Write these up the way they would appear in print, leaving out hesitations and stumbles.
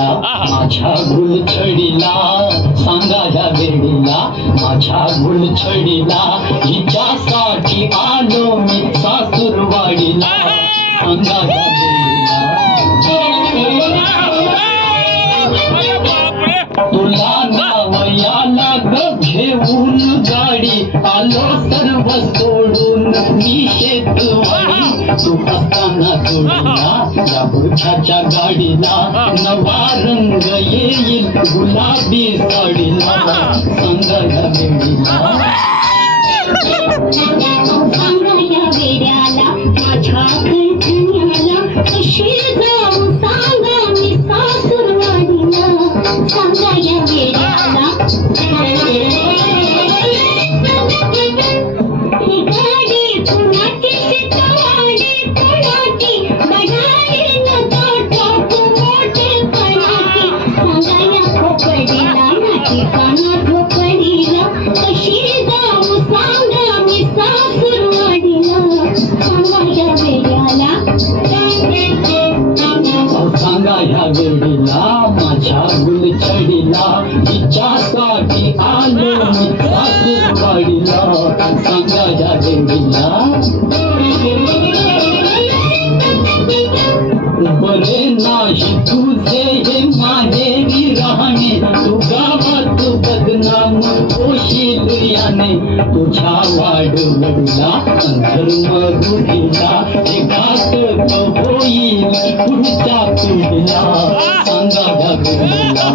वेडीला माझ्या गुलछडीला, सांगा ह्या वेडीला माझ्या गुलछडीला, हिच्यासाठी आलो मी सासूरवाडीला, सांगा ह्या वेडीला. तुला नावयाला घेऊन गाडी आलो सर्व सोडून मी शेतवाडी, तू असताना सोडला या पुरुषाच्या गाडीला, नवा रंग येईल गुलाबी साडीला, सांगा या वेडीला. सांगा या वेड्याला माझ्या घरधन्याला, कशी जाऊ सांगा मी सासूरवाडीला, सांगा या वेड्याला. गाडी पुण्याची शितवाडी पुण्याची, बडाली नका टाकू मोठेपणाची, सांगा या खोपडीला माझी काना झोपडीला, कशी जाऊ सांगा मी सासूरवाडीला, सांगा या वेड्याला. सांगा ह्या वेडीला माझ्या गुलछडीला, हिच्यासाठी आलो मी सासूरवाडीला, सांगा ह्या वेडीला. बरे नाही तुझे हे माहेरी राहणे, तू गावात बदनाम होशील याने, तुझ्या वाडवडीला धर्म रूढीला हे घातक होईल पुढच्या पिढीला, सांगा ह्या वेडीला.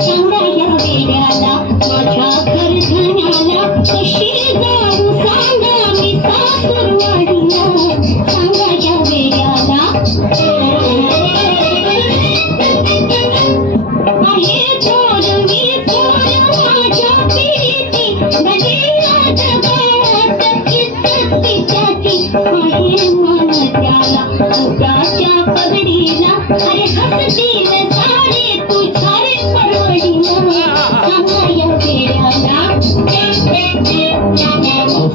सांगा या वेड्याला माझ्या घरधन्याला, कशी जाऊ सांगा मी सासूरवाडीला, सांगा या वेड्याला. आहे थोर मी थोर माझ्या पिढीची, भले या जगात इज्जत तिच्याची, आहे मन त्याला उगाच्या पगडीला, अरे हसतील सारे तुझ्या रे परवडीला, सांगा या वेड्याला.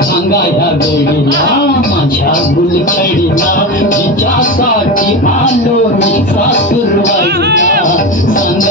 सांगा ह्या वेडीला माझ्या गुलछडीला, हिच्यासाठी आलो मी सासूरवाडीला, सांगा